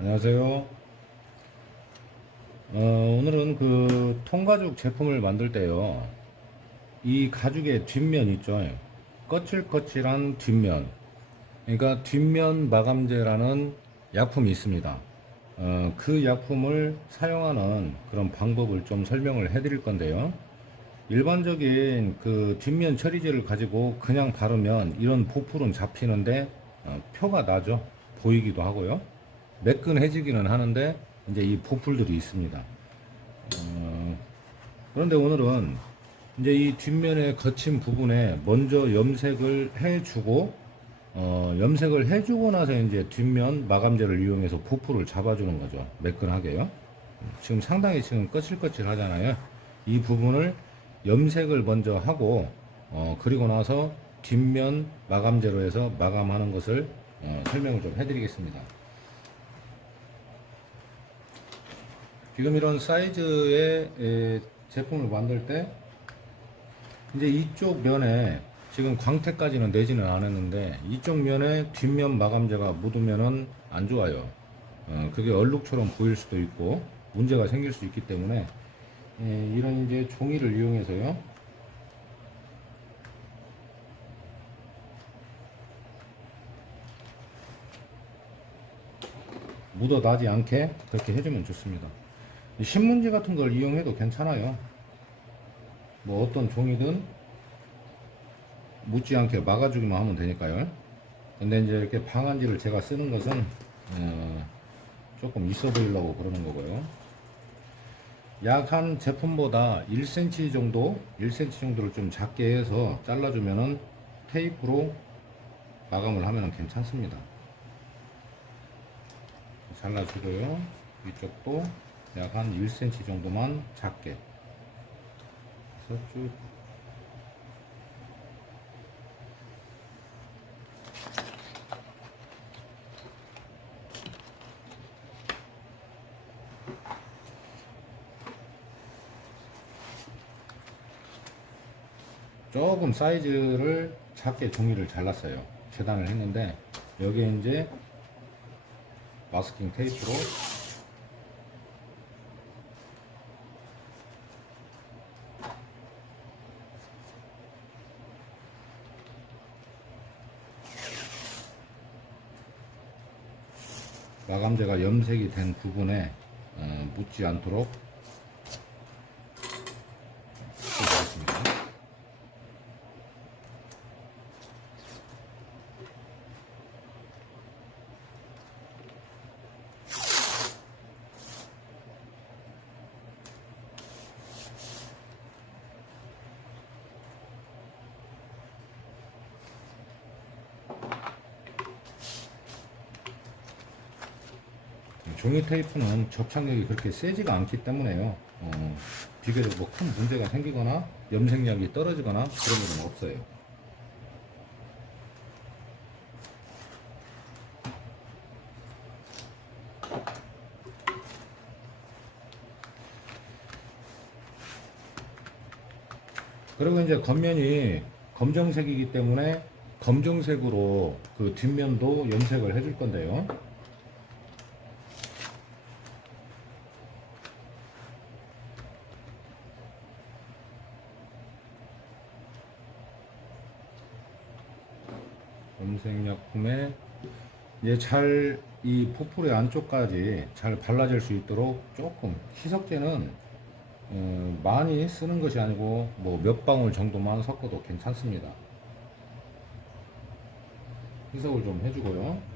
안녕하세요. 오늘은 그 통가죽 제품을 만들 때요. 이 가죽의 뒷면 있죠. 거칠거칠한 뒷면. 그러니까 뒷면 마감제라는 약품이 있습니다. 그 약품을 사용하는 그런 방법을 좀 설명을 해 드릴 건데요. 일반적인 그 뒷면 처리제를 가지고 그냥 바르면 이런 보풀은 잡히는데 표가 나죠. 보이기도 하고요. 매끈해지기는 하는데 이제 이 보풀들이 있습니다. 그런데 오늘은 이제 이 뒷면의 거친 부분에 먼저 염색을 해주고 염색을 해주고 나서 이제 뒷면 마감제를 이용해서 보풀을 잡아주는 거죠. 매끈하게요. 지금 상당히 지금 거칠거칠 하잖아요. 이 부분을 염색을 먼저 하고 그리고 나서 뒷면 마감제로 해서 마감하는 것을 설명을 좀 해드리겠습니다. 지금 이런 사이즈의 제품을 만들 때 이제 이쪽 면에 지금 광택까지는 내지는 않았는데 이쪽 면에 뒷면 마감제가 묻으면은 안 좋아요. 그게 얼룩처럼 보일 수도 있고 문제가 생길 수 있기 때문에 이런 이제 종이를 이용해서요. 묻어 나지 않게 그렇게 해주면 좋습니다. 신문지 같은 걸 이용해도 괜찮아요. 뭐 어떤 종이든 묻지 않게 막아주기만 하면 되니까요. 근데 이제 이렇게 방한지를 제가 쓰는 것은 조금 있어 보이려고 그러는 거고요. 약 한 제품보다 1cm 정도, 1cm 정도를 좀 작게 해서 잘라주면은 테이프로 마감을 하면 괜찮습니다. 잘라주고요. 이쪽도 약 한 1cm 정도만 작게 해서 쭉 조금 사이즈를 작게 종이를 잘랐어요. 재단을 했는데 여기에 이제 마스킹 테이프로 마감제가 염색이 된 부분에 묻지 않도록 해주겠습니다. 종이 테이프는 접착력이 그렇게 세지가 않기 때문에요. 비교적 뭐 큰 문제가 생기거나 염색력이 떨어지거나 그런 일은 없어요. 그리고 이제 겉면이 검정색이기 때문에 검정색으로 그 뒷면도 염색을 해줄 건데요. 염색약품에 이제 잘 이 포풀의 안쪽까지 잘 발라질 수 있도록 조금 희석제는 많이 쓰는 것이 아니고 뭐 몇 방울 정도만 섞어도 괜찮습니다. 희석을 좀 해주고요.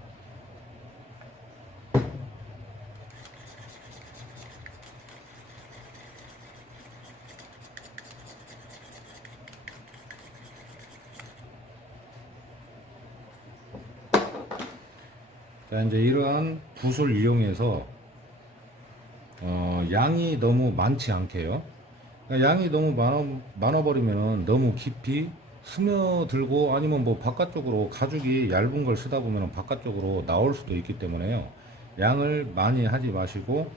자, 이제 이러한 붓을 이용해서 양이 너무 많지 않게요. 그러니까 양이 너무 많아버리면 너무 깊이 스며들고 아니면 뭐 바깥쪽으로 가죽이 얇은 걸 쓰다 보면 바깥쪽으로 나올 수도 있기 때문에요. 양을 많이 하지 마시고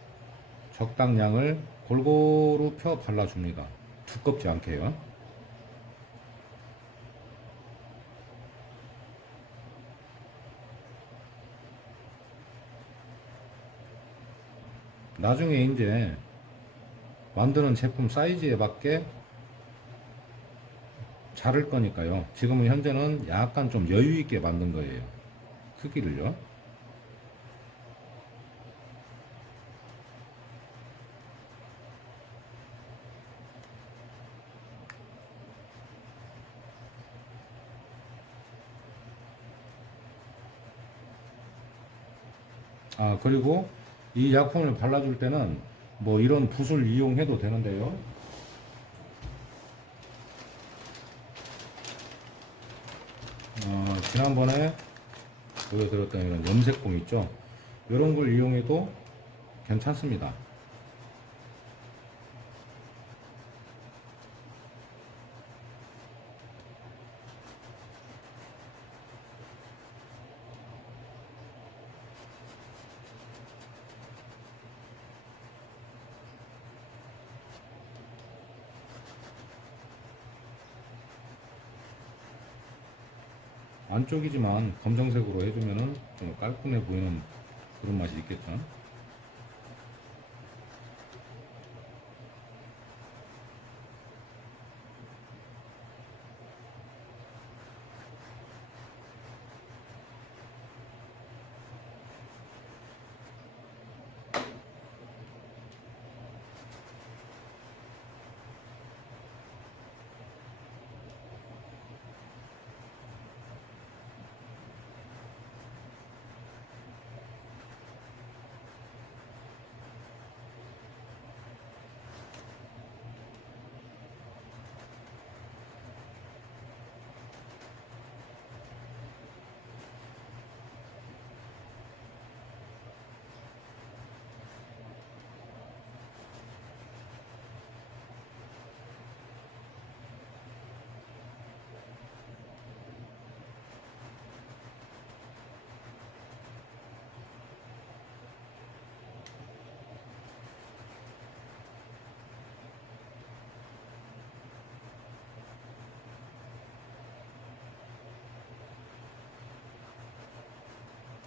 적당량을 골고루 펴 발라줍니다. 두껍지 않게요. 나중에 이제 만드는 제품 사이즈에 맞게 자를 거니까요. 지금은 현재는 약간 좀 여유 있게 만든 거예요. 크기를요. 아, 그리고 이 약품을 발라줄 때는 뭐 이런 붓을 이용해도 되는데요. 지난번에 보여드렸던 이런 염색봉 있죠? 이런 걸 이용해도 괜찮습니다. 안쪽이지만 검정색으로 해주면은 좀 깔끔해 보이는 그런 맛이 있겠죠.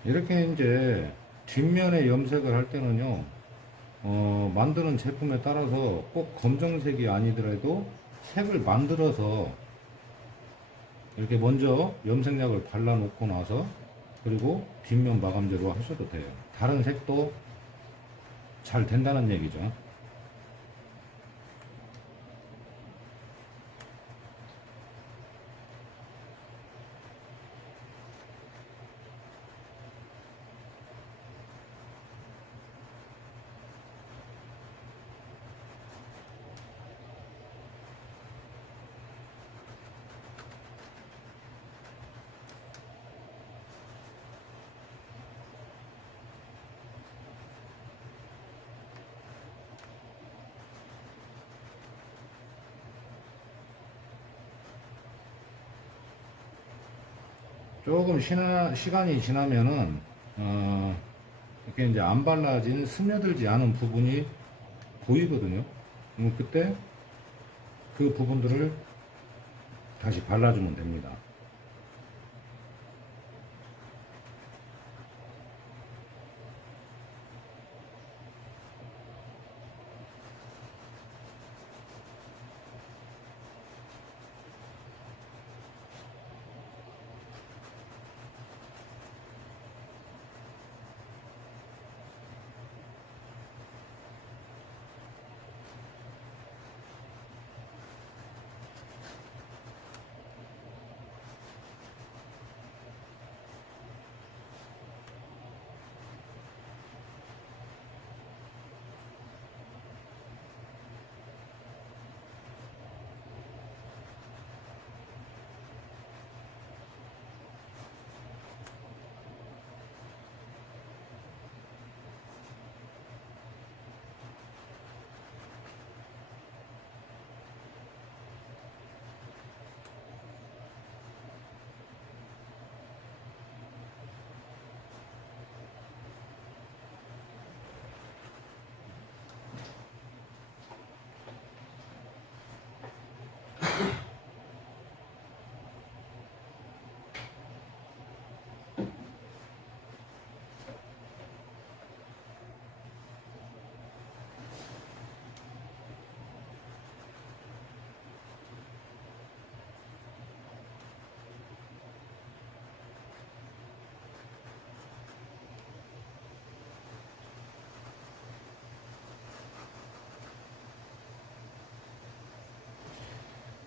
이렇게 이제 뒷면에 염색을 할 때는요, 만드는 제품에 따라서 꼭 검정색이 아니더라도 색을 만들어서 이렇게 먼저 염색약을 발라놓고 나서 그리고 뒷면 마감제로 하셔도 돼요. 다른 색도 잘 된다는 얘기죠. 조금 시간이 지나면은 이렇게 이제 안 발라진 스며들지 않은 부분이 보이거든요. 그때 그 부분들을 다시 발라주면 됩니다.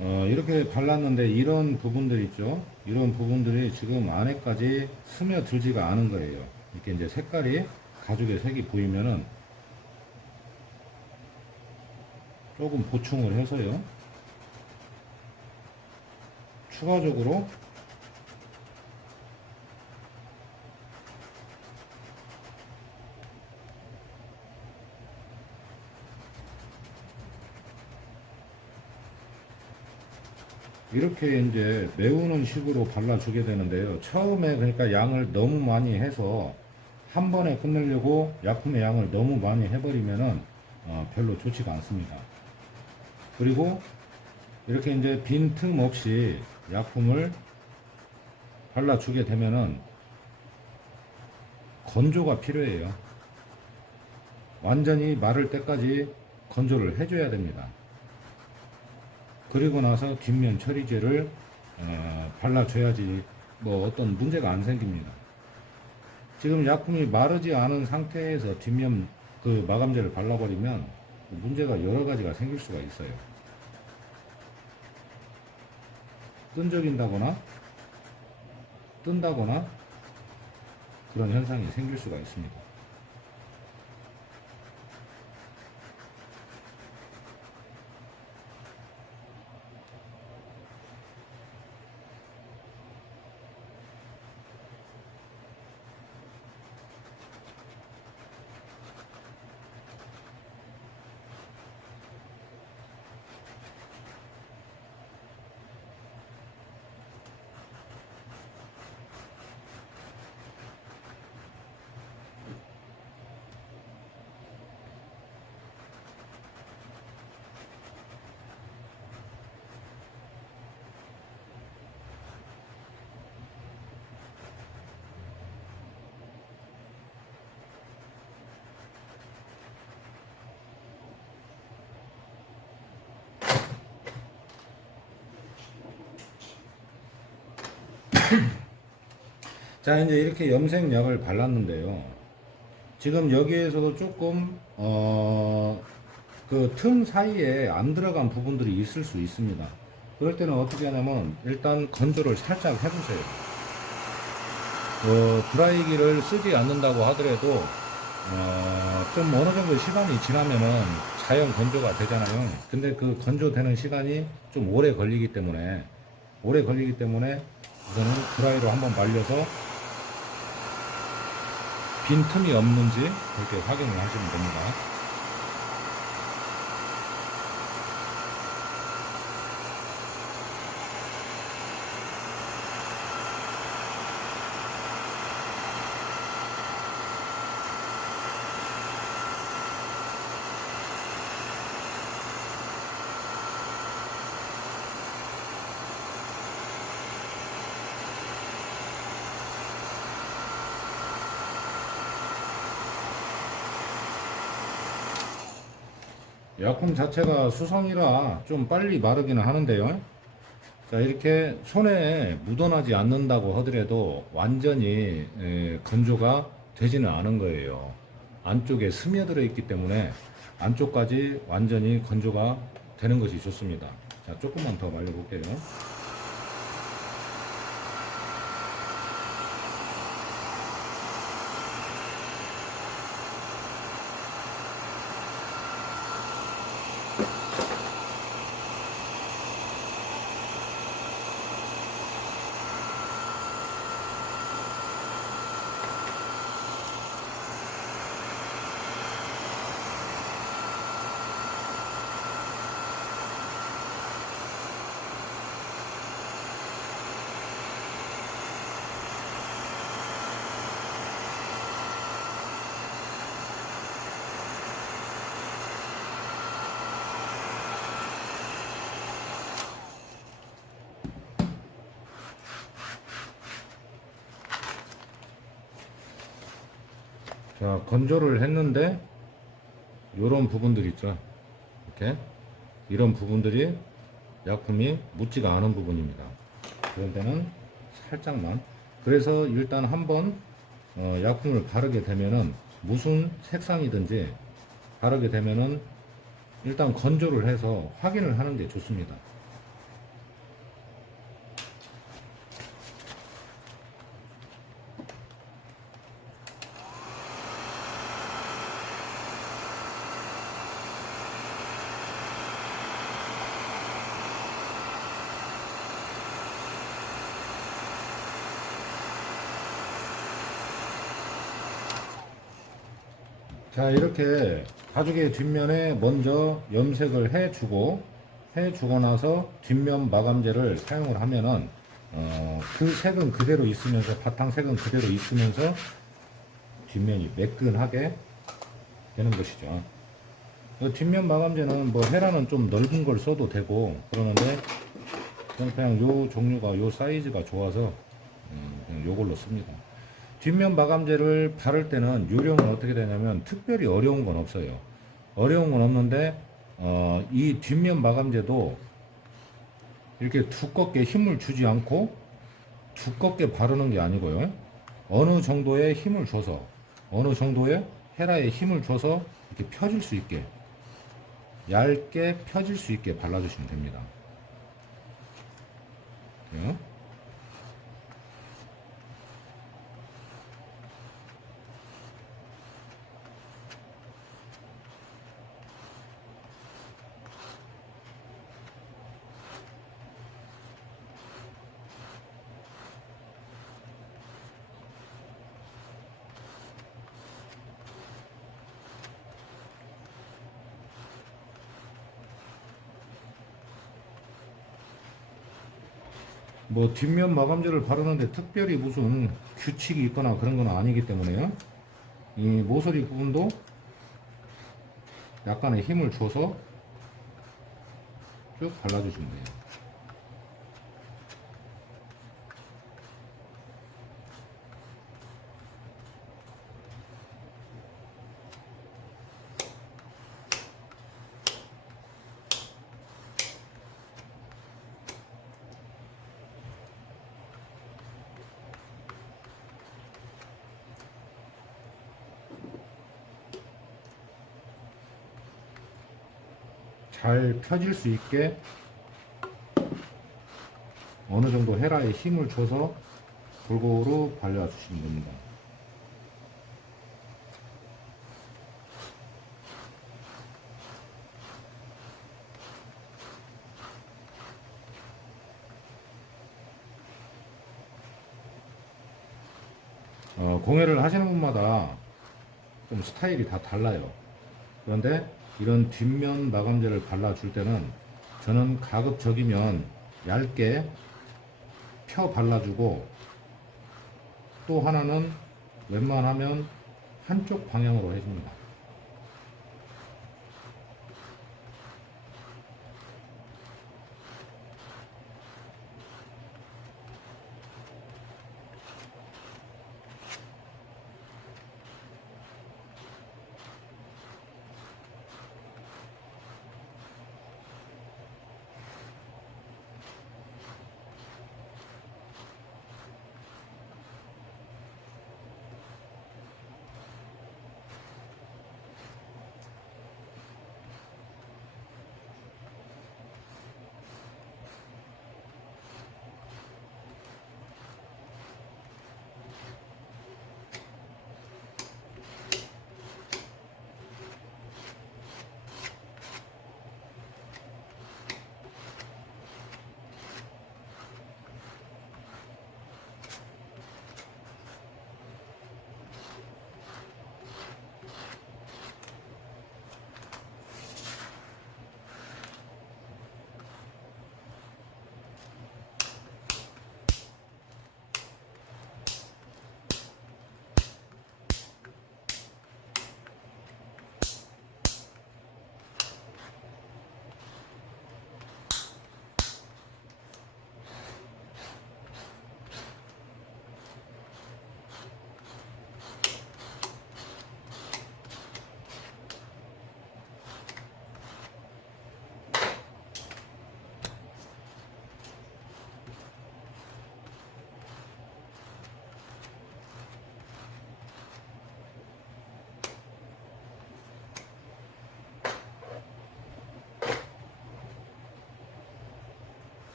이렇게 발랐는데 이런 부분들 있죠. 이런 부분들이 지금 안에까지 스며들지가 않은 거예요. 이렇게 이제 색깔이 가죽의 색이 보이면은 조금 보충을 해서요. 추가적으로 이렇게 이제 메우는 식으로 발라주게 되는데요. 처음에 그러니까 양을 너무 많이 해서 한 번에 끝내려고 약품의 양을 너무 많이 해버리면은 별로 좋지가 않습니다. 그리고 이렇게 이제 빈틈 없이 약품을 발라주게 되면은 건조가 필요해요. 완전히 마를 때까지 건조를 해줘야 됩니다. 그리고 나서 뒷면 처리제를 발라줘야지 뭐 어떤 문제가 안 생깁니다. 지금 약품이 마르지 않은 상태에서 뒷면 그 마감제를 발라버리면 문제가 여러 가지가 생길 수가 있어요. 끈적인다거나 뜬다거나 그런 현상이 생길 수가 있습니다. 자, 이제 이렇게 염색약을 발랐는데요. 지금 여기에서도 조금 그 틈 사이에 안 들어간 부분들이 있을 수 있습니다. 그럴 때는 어떻게 하냐면 일단 건조를 살짝 해주세요. 드라이기를 쓰지 않는다고 하더라도 좀 어느 정도 시간이 지나면은 자연 건조가 되잖아요. 근데 그 건조되는 시간이 좀 오래 걸리기 때문에 우선은 드라이로 한번 말려서 빈틈이 없는지 그렇게 확인을 하시면 됩니다. 약품 자체가 수성이라 좀 빨리 마르기는 하는데요. 자, 이렇게 손에 묻어나지 않는다고 하더라도 완전히 건조가 되지는 않은 거예요. 안쪽에 스며들어 있기 때문에 안쪽까지 완전히 건조가 되는 것이 좋습니다. 자, 조금만 더 말려볼게요. 자, 건조를 했는데 이런 부분들 있죠. 이렇게 이런 부분들이 약품이 묻지가 않은 부분입니다. 그런 데는 살짝만. 그래서 일단 한번 약품을 바르게 되면은 무슨 색상이든지 바르게 되면은 일단 건조를 해서 확인을 하는 게 좋습니다. 자, 이렇게 가죽의 뒷면에 먼저 염색을 해주고 나서 뒷면 마감제를 사용을 하면은 그 색은 그대로 있으면서, 바탕 색은 그대로 있으면서 뒷면이 매끈하게 되는 것이죠. 뒷면 마감제는 뭐 헤라는 좀 넓은 걸 써도 되고 그러는데, 저는 그냥 요 종류가, 요 사이즈가 좋아서 그냥 요걸로 씁니다. 뒷면 마감제를 바를 때는 요령은 어떻게 되냐면, 특별히 어려운 건 없어요. 어려운 건 없는데 이 뒷면 마감제도 이렇게 두껍게 힘을 주지 않고 두껍게 바르는 게 아니고요. 어느 정도의 힘을 줘서, 어느 정도의 헤라에 힘을 줘서 이렇게 펴질 수 있게, 얇게 펴질 수 있게 발라주시면 됩니다. 네. 뭐 뒷면 마감제를 바르는데 특별히 무슨 규칙이 있거나 그런 건 아니기 때문에요. 이 모서리 부분도 약간의 힘을 줘서 쭉 발라주시면 돼요. 잘 펴질 수 있게 어느 정도 헤라에 힘을 줘서 골고루 발라주시면 됩니다. 공예를 하시는 분마다 좀 스타일이 다 달라요. 그런데 이런 뒷면 마감제를 발라줄 때는 저는 가급적이면 얇게 펴 발라주고, 또 하나는 웬만하면 한쪽 방향으로 해줍니다.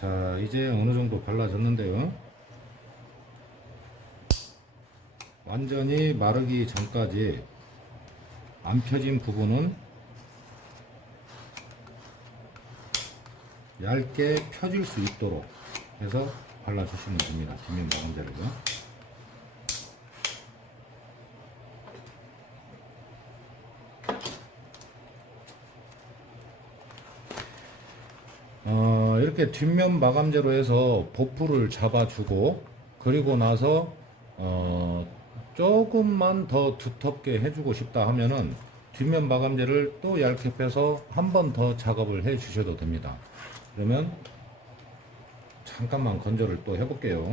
자, 이제 어느 정도 발라졌는데요. 완전히 마르기 전까지 안 펴진 부분은 얇게 펴질 수 있도록 해서 발라주시면 됩니다. 뒷면 마감제를요. 이렇게 뒷면 마감재로 해서 보풀을 잡아주고, 그리고 나서 조금만 더 두텁게 해주고 싶다 하면은 뒷면 마감재를 또 얇게 빼서 한 번 더 작업을 해 주셔도 됩니다. 그러면 잠깐만 건조를 또 해볼게요.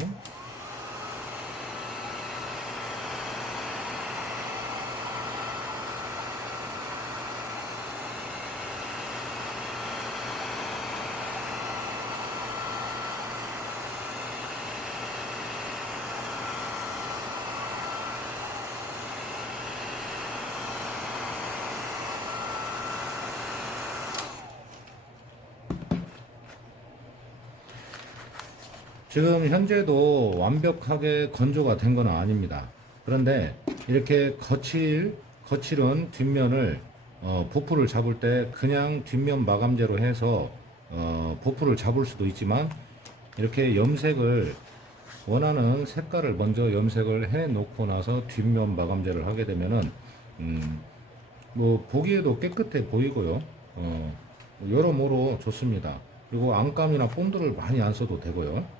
지금 현재도 완벽하게 건조가 된 건 아닙니다. 그런데 이렇게 거칠은 뒷면을 보풀을 잡을 때 그냥 뒷면 마감재로 해서 보풀을 잡을 수도 있지만, 이렇게 염색을 원하는 색깔을 먼저 염색을 해 놓고 나서 뒷면 마감재를 하게 되면은 뭐 보기에도 깨끗해 보이고요. 여러모로 좋습니다. 그리고 안감이나 본드를 많이 안 써도 되고요.